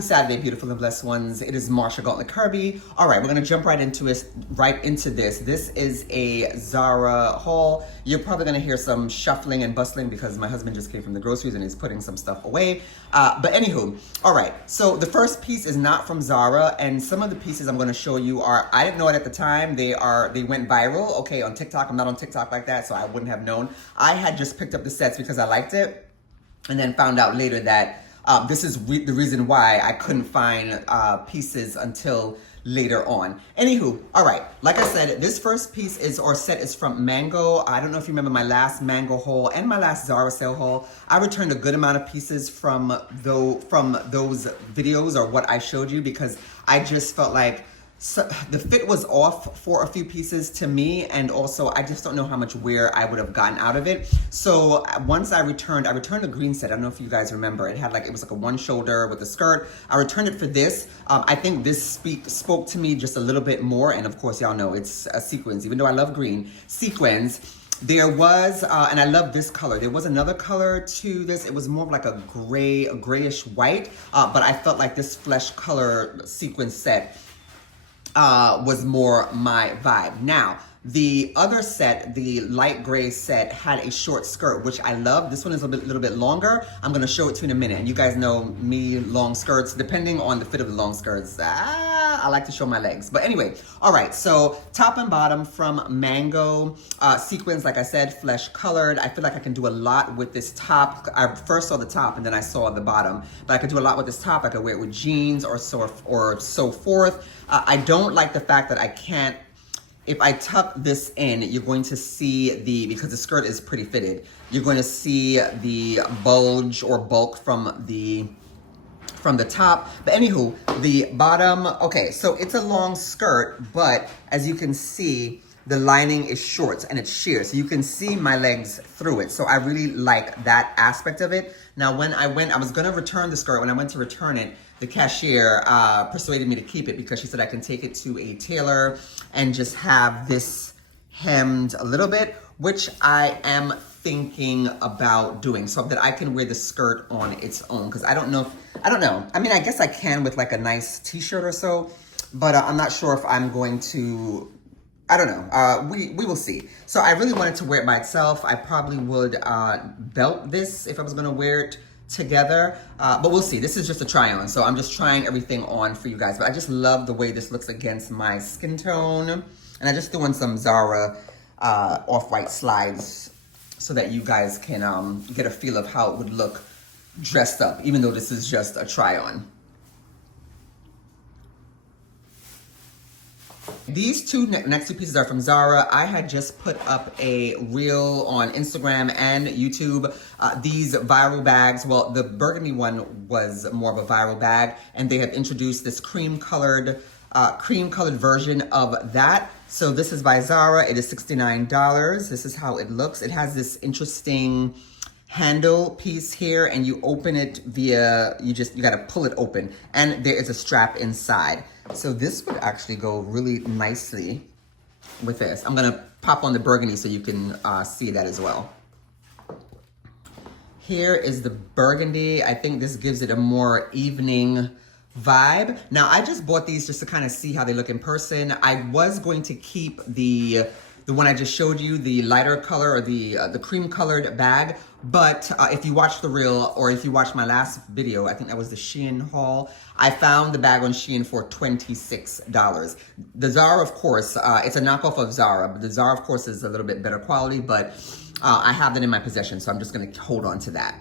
Happy Saturday, beautiful and blessed ones. It is Marsha Gauntlet Kirby. All right, we're gonna jump right into it, This is a Zara haul. You're probably gonna hear some shuffling and bustling because my husband just came from the groceries and he's putting some stuff away. But anywho, all right. So the first piece is not from Zara, and some of the pieces I'm gonna show you are, I didn't know it at the time. They went viral, okay, on TikTok. I'm not on TikTok like that, so I wouldn't have known. I had just picked up the sets because I liked it, and then found out later that this is the reason why I couldn't find pieces until later on. Anywho, all right, like I said, this first piece set is from Mango. I don't know if you remember my last Mango haul and my last Zara sale haul. I returned a good amount of pieces from those videos or what I showed you because I just felt like the fit was off for a few pieces to me, and also I just don't know how much wear I would have gotten out of it. So once I returned the green set. I don't know if you guys remember. It was like a one shoulder with a skirt. I returned it for this. I think this spoke to me just a little bit more, and of course y'all know it's a sequins. Even though I love green, sequins. There was, and I love this color. There was another color to this. It was more of like a grayish white, but I felt like this flesh color sequin set was more my vibe. Now, the other set, the light gray set, had a short skirt, which I love. This one is a little bit longer. I'm gonna show it to you in a minute. And you guys know me, long skirts, depending on the fit of the long skirts, I like to show my legs. But anyway, all right, so top and bottom from Mango. Sequins, like I said, flesh colored. I feel like I can do a lot with this top. I first saw the top and then I saw the bottom, but I could do a lot with this top. I could wear it with jeans or so forth. I don't like the fact that I can't, if I tuck this in, you're going to see because the skirt is pretty fitted, you're going to see the bulge or bulk from the top. But anywho, the bottom, okay, so it's a long skirt, but as you can see, the lining is short and it's sheer, so you can see my legs through it. So I really like that aspect of it. Now, I was gonna return the skirt. When I went to return it, the cashier persuaded me to keep it because she said I can take it to a tailor and just have this hemmed a little bit, which I am thinking about doing so that I can wear the skirt on its own. Because I don't know. I mean, I guess I can with like a nice t-shirt or so, but I'm not sure if I'm going to. I don't know. We will see. So I really wanted to wear it by itself. I probably would belt this if I was going to wear it together, but we'll see. This is just a try on, so I'm just trying everything on for you guys. But I just love the way this looks against my skin tone, and I just threw in some Zara off-white slides so that you guys can get a feel of how it would look dressed up, even though this is just a try on. These next two pieces are from Zara. I had just put up a reel on Instagram and YouTube. These viral bags, well, the burgundy one was more of a viral bag, and they have introduced this cream-colored version of that. So this is by Zara. It is $69. This is how it looks. It has this interesting handle piece here, and you open it via, you gotta pull it open, and there is a strap inside. So this would actually go really nicely with this. I'm gonna pop on the burgundy so you can see that as well. Here is the burgundy. I think this gives it a more evening vibe. Now, I just bought these just to kind of see how they look in person. I was going to keep the one I just showed you, the lighter color or the cream colored bag. But if you watch the reel or if you watch my last video, I think that was the Shein haul, I found the bag on Shein for $26. The Zara, of course, it's a knockoff of Zara, but the Zara, of course, is a little bit better quality, but I have that in my possession, so I'm just gonna hold on to that.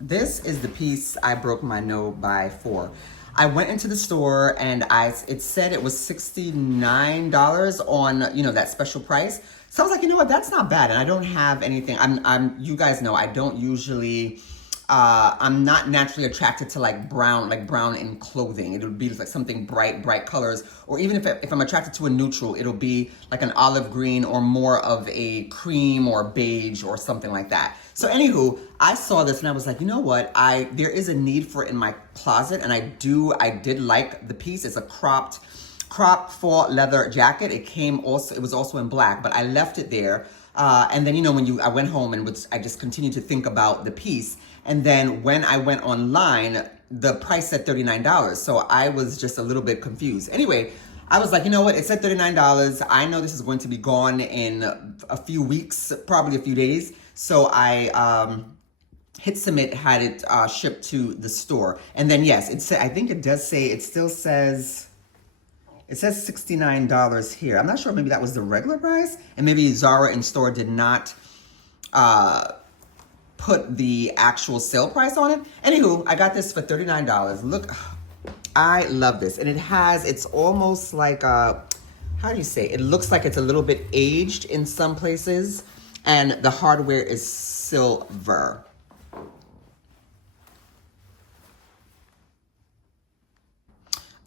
This is the piece I broke my no buy for. I went into the store and it said it was $69 on, that special price. So I was like, you know what, that's not bad. And I don't have anything. You guys know I don't usually, I'm not naturally attracted to like brown in clothing. It would be like something bright colors. Or even if I'm attracted to a neutral, it'll be like an olive green or more of a cream or beige or something like that. So anywho, I saw this and I was like, you know what? There is a need for it in my closet, and I did like the piece. It's a cropped faux leather jacket. It was also in black, but I left it there And then, you know, I went home and I just continued to think about the piece. And then when I went online, the price said $39. So I was just a little bit confused. Anyway, I was like, you know what? It said $39. I know this is going to be gone in a few weeks, probably a few days. So I hit submit, had it shipped to the store. And then, yes, I think it does say, it still says, it says $69 here. I'm not sure, maybe that was the regular price. And maybe Zara in store did not put the actual sale price on it. Anywho, I got this for $39. Look, I love this. And it's almost like how do you say? It looks like it's a little bit aged in some places. And the hardware is silver.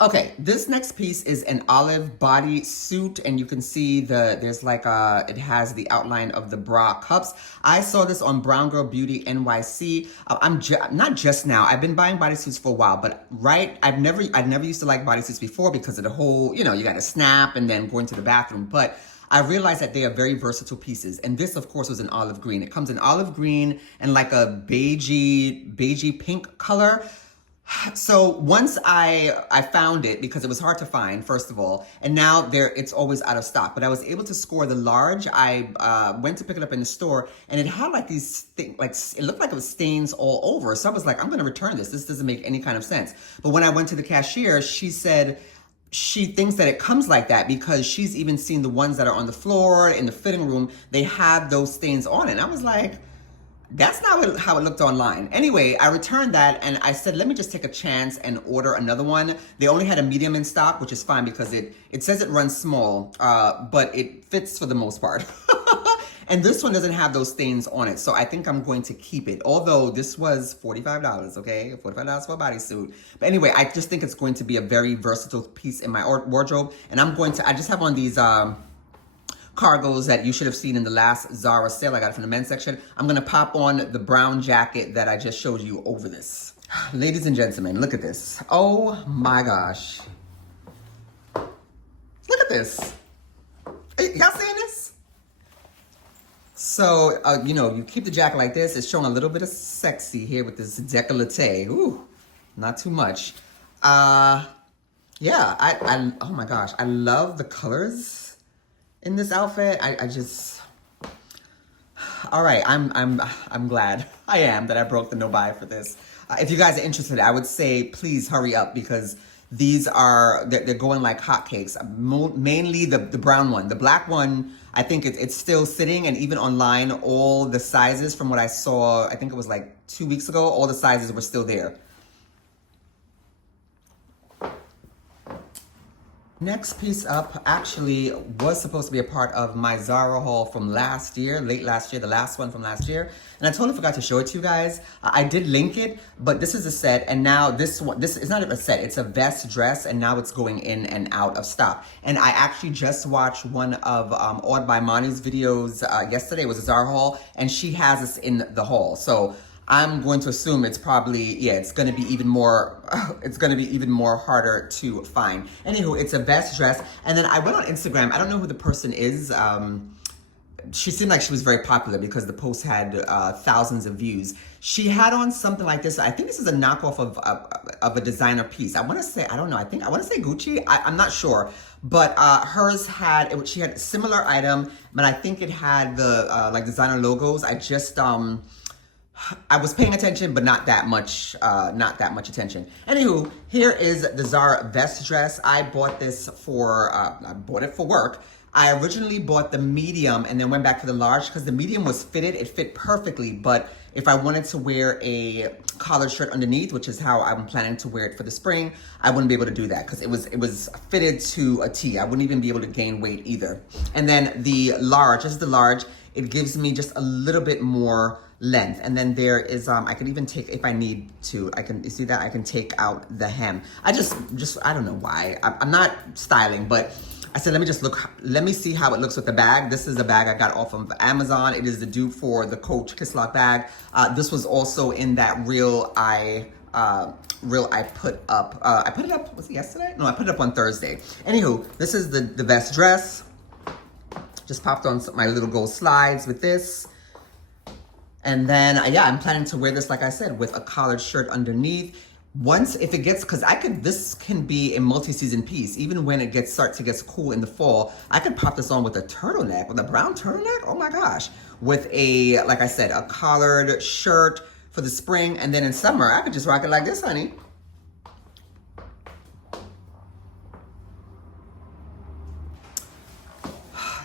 Okay, this next piece is an olive body suit, and you can see there's like it has the outline of the bra cups. I saw this on Brown Girl Beauty NYC. Not just now. I've been buying bodysuits for a while, but I've never used to like bodysuits before because of the whole, you know, you got to snap and then go into the bathroom. But I realized that they are very versatile pieces, and this, of course, was an olive green. It comes in olive green and like a beigey pink color. So once I found it, because it was hard to find, first of all, and now it's always out of stock, but I was able to score the large. I went to pick it up in the store, and it had like these things, like it looked like it was stains all over. So I was like, I'm going to return this. This doesn't make any kind of sense. But when I went to the cashier, she said she thinks that it comes like that because she's even seen the ones that are on the floor in the fitting room. They have those stains on it. And I was like, that's not how it looked online. Anyway, I returned that and I said, let me just take a chance and order another one. They only had a medium in stock, which is fine because it says it runs small, but it fits for the most part. And this one doesn't have those stains on it. So I think I'm going to keep it. Although this was $45, okay? $45 for a bodysuit. But anyway, I just think it's going to be a very versatile piece in my wardrobe. And I just have on these cargos that you should have seen in the last Zara sale. I got it from the men's section. I'm gonna pop on the brown jacket that I just showed you over this. Ladies and gentlemen, look at this. Oh my gosh. Look at this. Y'all seeing this? So, you know, you keep the jacket like this. It's showing a little bit of sexy here with this décolleté. Ooh, not too much. Yeah, oh my gosh. I love the colors in this outfit. I just, all right, I'm glad I am that I broke the no buy for this. If you guys are interested, I would say please hurry up because these they're going like hotcakes. Mainly the brown one. The black one, I think it's still sitting, and even online, all the sizes from what I saw, I think it was like 2 weeks ago, all the sizes were still there. Next piece up actually was supposed to be a part of my Zara haul from last year, late last year, the last one from last year. And I totally forgot to show it to you guys. I did link it, but this is a set. And now this is not a set, it's a vest dress. And now it's going in and out of stock. And I actually just watched one of Awed by Mani's videos yesterday. It was a Zara haul, and she has this in the haul. So I'm going to assume it's probably, yeah, it's going to be even more harder to find. Anywho, it's a vest dress. And then I went on Instagram. I don't know who the person is. She seemed like she was very popular because the post had thousands of views. She had on something like this. I think this is a knockoff of a designer piece. I want to say, I don't know. I want to say Gucci. I'm not sure. But hers she had a similar item, but I think it had the like designer logos. I was paying attention, but not that much attention. Anywho, here is the Zara vest dress. I bought this I bought it for work. I originally bought the medium and then went back for the large because the medium was fitted. It fit perfectly, but if I wanted to wear a collared shirt underneath, which is how I'm planning to wear it for the spring, I wouldn't be able to do that because it was fitted to a T. I wouldn't even be able to gain weight either. And then the large, this is the large. It gives me just a little bit more length. And then there is, I can even take, if I need to, you see that? I can take out the hem. I don't know why. I'm not styling, but I said, let me see how it looks with the bag. This is the bag I got off of Amazon. It is the dupe for the Coach Kislot bag. This was also in that reel I put up. I put it up, was it yesterday? No, I put it up on Thursday. Anywho, this is the vest dress. Just popped on my little gold slides with this. And then, yeah, I'm planning to wear this, like I said, with a collared shirt underneath. Once, if it gets, because this can be a multi-season piece. Even when it starts to get cool in the fall, I could pop this on with a turtleneck, with a brown turtleneck. Oh my gosh. With a, like I said, a collared shirt for the spring. And then in summer, I could just rock it like this, honey.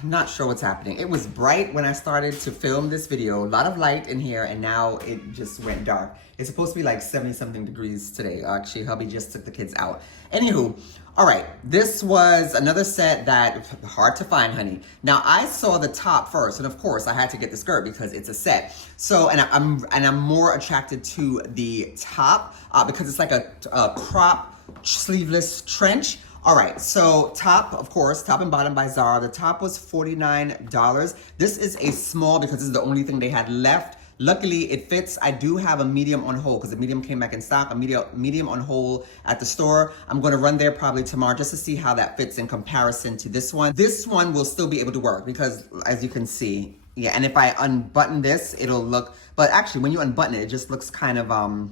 Not sure what's happening. It was bright when I started to film this video. A lot of light in here, and now it just went dark. It's supposed to be like 70-something degrees today. Actually, hubby just took the kids out. Anywho, all right, this was another set that hard to find, honey. Now, I saw the top first, and of course, I had to get the skirt because it's a set. So, and I'm more attracted to the top because it's like a crop sleeveless trench. All right, so top, of course, top and bottom by Zara. The top was $49. This is a small because this is the only thing they had left. Luckily, it fits. I do have a medium on hold because the medium came back in stock, a medium on hold at the store. I'm going to run there probably tomorrow just to see how that fits in comparison to this one. This one will still be able to work because, as you can see, yeah, and if I unbutton this, it'll look, but actually, when you unbutton it, it just looks kind of,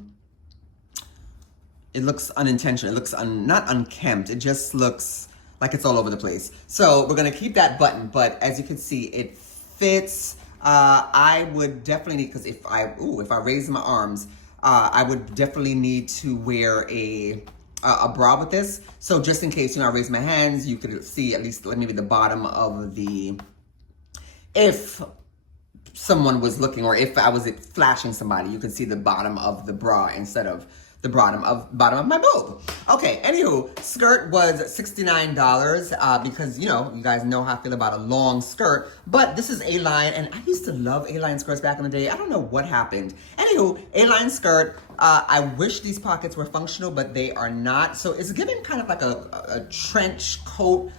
it looks unintentional. It looks not unkempt. It just looks like it's all over the place. So we're gonna keep that button, but as you can see, it fits. I would definitely need, because if I raise my arms, I would definitely need to wear a bra with this. So just in case, I raise my hands, you could see at least maybe the bottom of the, if someone was looking, or if I was flashing somebody, you could see the bottom of the bra instead of the bottom of my boob. Okay, anywho, skirt was $69 because, you guys know how I feel about a long skirt, but this is A-line, and I used to love A-line skirts back in the day. I don't know what happened. Anywho, A-line skirt, I wish these pockets were functional, but they are not. So it's giving kind of like a trench coat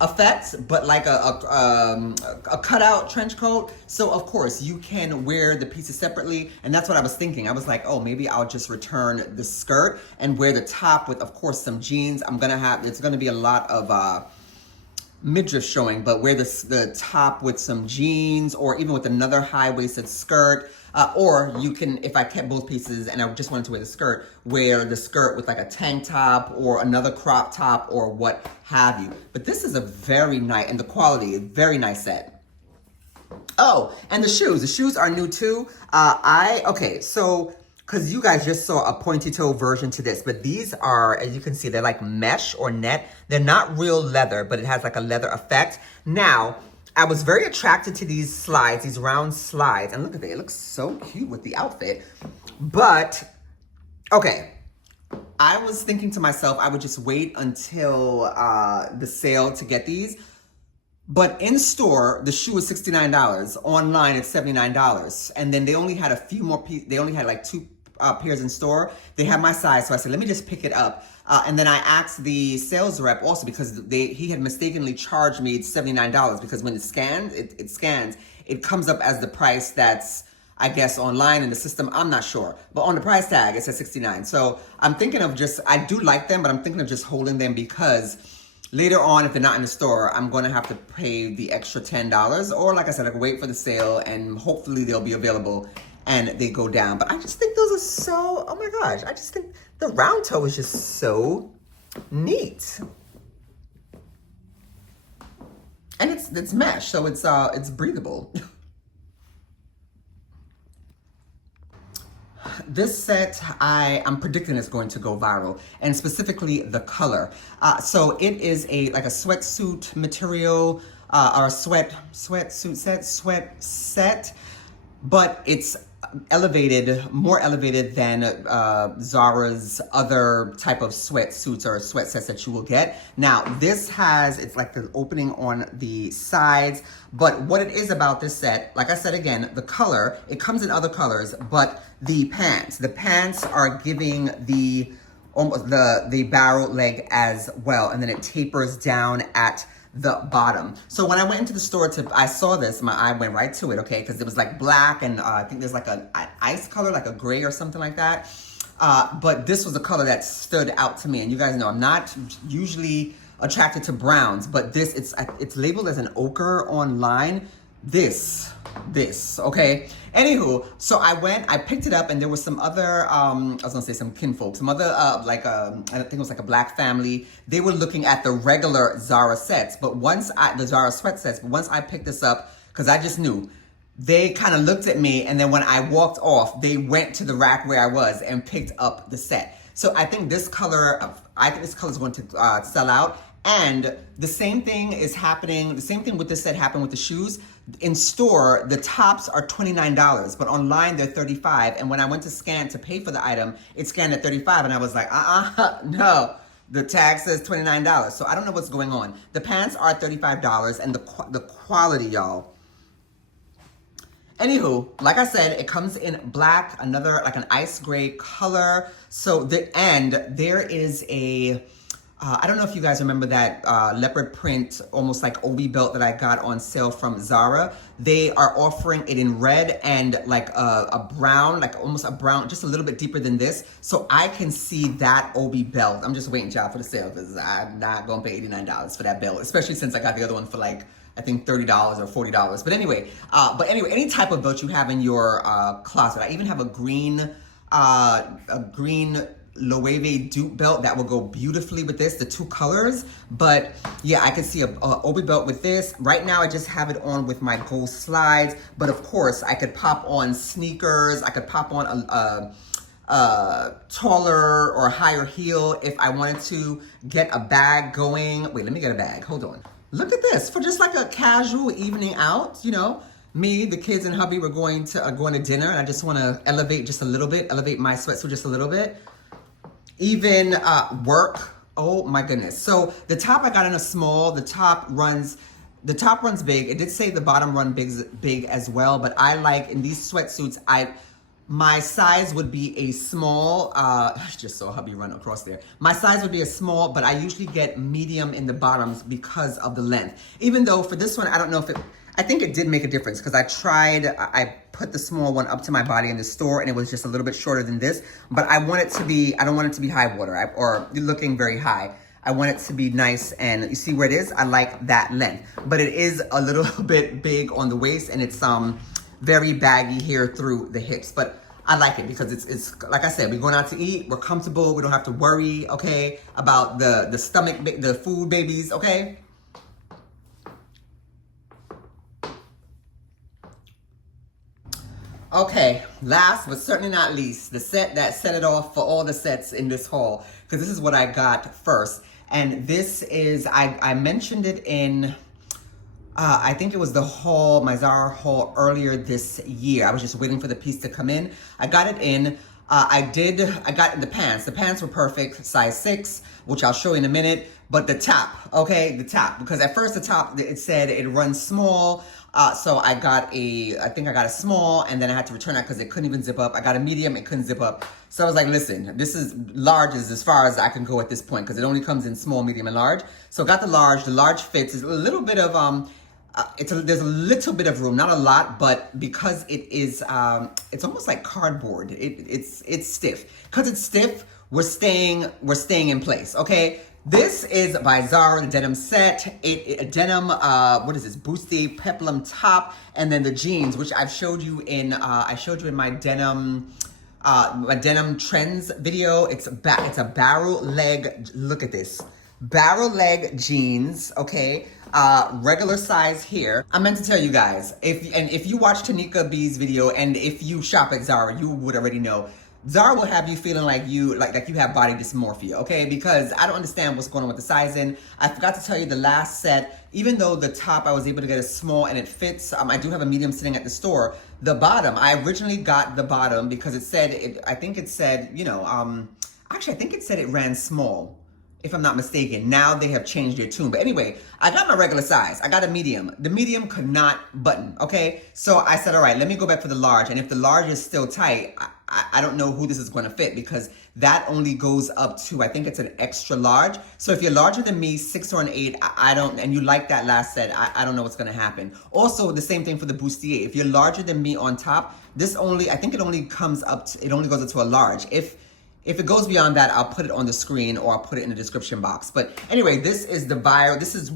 effect, but like a cutout trench coat. So of course you can wear the pieces separately, and that's what I was thinking. I was like, oh, maybe I'll just return the skirt and wear the top with, of course, some jeans. It's gonna be a lot of midriff showing, but wear the top with some jeans, or even with another high-waisted skirt. Or you can, if I kept both pieces and I just wanted to wear the skirt with like a tank top or another crop top or what have you. But this is a very nice, and the quality is very nice set. Oh, and the shoes are new too. So, because you guys just saw a pointy toe version to this, but these are, as you can see, they're like mesh or net. They're not real leather, but it has like a leather effect. Now, I was very attracted to these slides, these round slides. And look at it, it looks so cute with the outfit. But, okay, I was thinking to myself, I would just wait until the sale to get these. But in store, the shoe is $69. Online, it's $79. And then they only had a few more pieces. They only had like 2 pairs in store. They had my size, so I said, let me just pick it up. And then I asked the sales rep also, because he had mistakenly charged me $79 because when it scans, it comes up as the price that's, I guess, online in the system. I'm not sure. But on the price tag, it says $69. So I'm thinking of I do like them, but I'm thinking of just holding them because later on, if they're not in the store, I'm going to have to pay the extra $10. Or like I said, I can wait for the sale and hopefully they'll be available and they go down. But I just think those are so, oh my gosh, I just think the round toe is just so neat. And it's mesh, so it's breathable. This set, I'm predicting it's going to go viral, and specifically the color. So it is like a sweatsuit material, or sweat set, but it's more elevated than Zara's other type of sweatsuits or sweat sets that you will get. Now, it's like the opening on the sides, but what it is about this set, like I said again, the color, it comes in other colors, but the pants are giving almost the barrel leg as well, and then it tapers down at the bottom. So when I went into the store I saw this, my eye went right to it, okay, because it was like black, and I think there's like an ice color, like a gray or something like that. But this was a color that stood out to me, and you guys know I'm not usually attracted to browns, but this, it's labeled as an ochre online. This, okay? Anywho, so I picked it up, and there was some other, I was gonna say some kinfolk, some other, I think it was like a black family. They were looking at the regular Zara sets, but the Zara sweat sets, but once I picked this up, because I just knew, they kind of looked at me, and then when I walked off, they went to the rack where I was and picked up the set. So I think this color is going to sell out. And the same thing is happening, the same thing with this set happened with the shoes. In store, the tops are $29, but online they're $35. And when I went to scan to pay for the item, it scanned at $35, and I was like, no. The tag says $29. So I don't know what's going on. The pants are $35, and the quality, y'all. Anywho, like I said, it comes in black, another like an ice gray color. So there is a, I don't know if you guys remember that leopard print, almost like obi belt that I got on sale from Zara. They are offering it in red and like a brown, like almost a brown, just a little bit deeper than this. So I can see that obi belt. I'm just waiting, child, for the sale, because I'm not gonna pay $89 for that belt, especially since I got the other one for like, I think $30 or $40. But anyway, any type of belt you have in your closet. I even have a green Loewe dupe belt that will go beautifully with this, the two colors. But yeah, I can see a obi belt with this. Right now, I just have it on with my gold slides. But of course, I could pop on sneakers. I could pop on a taller or higher heel if I wanted to get a bag going. Wait, let me get a bag. Hold on. Look at this, for just like a casual evening out, you know. Me, the kids, and hubby were going to dinner, and I just want to elevate just a little bit, elevate my sweatsuit just a little bit. Even work, oh my goodness. So the top I got in a small, the top runs big. It did say the bottom run big as well, but I like, in these sweatsuits, my size would be a small, I just saw hubby run across there. My size would be a small, but I usually get medium in the bottoms because of the length. Even though for this one, I don't know if I think it did make a difference, because I put the small one up to my body in the store, and it was just a little bit shorter than this. But I don't want it to be high water or looking very high. I want it to be nice, and you see where it is? I like that length. But it is a little bit big on the waist, and it's very baggy here through the hips. But I like it because it's like I said, we're going out to eat, we're comfortable, we don't have to worry, okay, about the stomach, the food babies, okay? Okay, last but certainly not least, the set that set it off for all the sets in this haul, because this is what I got first. And this is, I mentioned it in, I think it was the haul, my Zara haul earlier this year. I was just waiting for the piece to come in. I got it in. I got the pants. The pants were perfect, size 6, which I'll show you in a minute. But the top, okay, the top. Because at first the top, it said it runs small. So I think I got a small, and then I had to return it because it couldn't even zip up. I got a medium, it couldn't zip up. So I was like, listen, this is large is as far as I can go at this point, because it only comes in small, medium, and large. So I got the large fits. It's a little bit of, there's a little bit of room, not a lot, but because it is, it's almost like cardboard. It's stiff. Because it's stiff, we're staying in place, okay? This is by Zara, the denim set. A denim, what is this? Boosty peplum top, and then the jeans, which I've showed you in, my denim trends video. It's a barrel leg. Look at this, barrel leg jeans. Okay, regular size here. I meant to tell you guys, if you watch Tanika B's video, and if you shop at Zara, you would already know. Zara will have you feeling like you have body dysmorphia, okay? Because I don't understand what's going on with the sizing. I forgot to tell you the last set, even though the top I was able to get a small and it fits, I do have a medium sitting at the store. The bottom, I originally got the bottom because it said, I think it said, actually I think it said it ran small, if I'm not mistaken. Now they have changed their tune. But anyway, I got my regular size. I got a medium. The medium could not button, okay? So I said, all right, let me go back for the large. And if the large is still tight, I don't know who this is going to fit, because that only goes up to, I think it's an extra large. So if you're larger than me, 6 or an 8, I don't, and you like that last set, I don't know what's going to happen. Also, the same thing for the bustier. If you're larger than me on top, this only, I think it only comes up to, it only goes up to a large. If it goes beyond that, I'll put it on the screen or I'll put it in the description box. But anyway, this is the viral, this is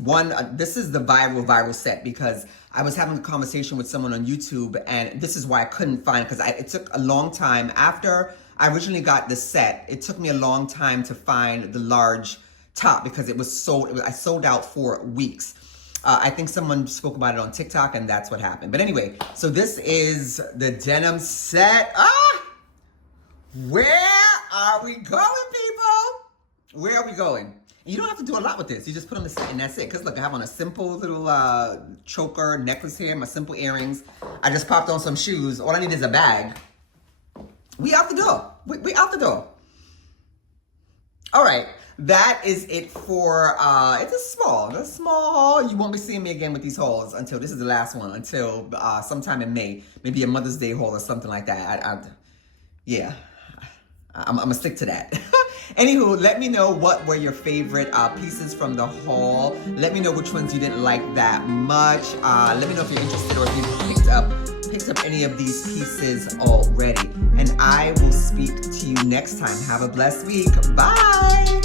the viral set, because I was having a conversation with someone on YouTube, and this is why I couldn't find, because it took a long time. After I originally got the set, it took me a long time to find the large top because it was sold, I sold out for weeks. I think someone spoke about it on TikTok, and that's what happened. But anyway, so this is the denim set. Where are we going, people? Where are we going? You don't have to do a lot with this. You just put on the set and that's it. Because look, I have on a simple little choker necklace here, my simple earrings. I just popped on some shoes. All I need is a bag. We out the door. We out the door. All right. That is it for, it's a small haul. You won't be seeing me again with these hauls until, this is the last one, until sometime in May. Maybe a Mother's Day haul or something like that. Yeah. I'm gonna stick to that. Anywho, let me know what were your favorite pieces from the haul. Let me know which ones you didn't like that much. Let me know if you're interested or if you picked up any of these pieces already. And I will speak to you next time. Have a blessed week. Bye.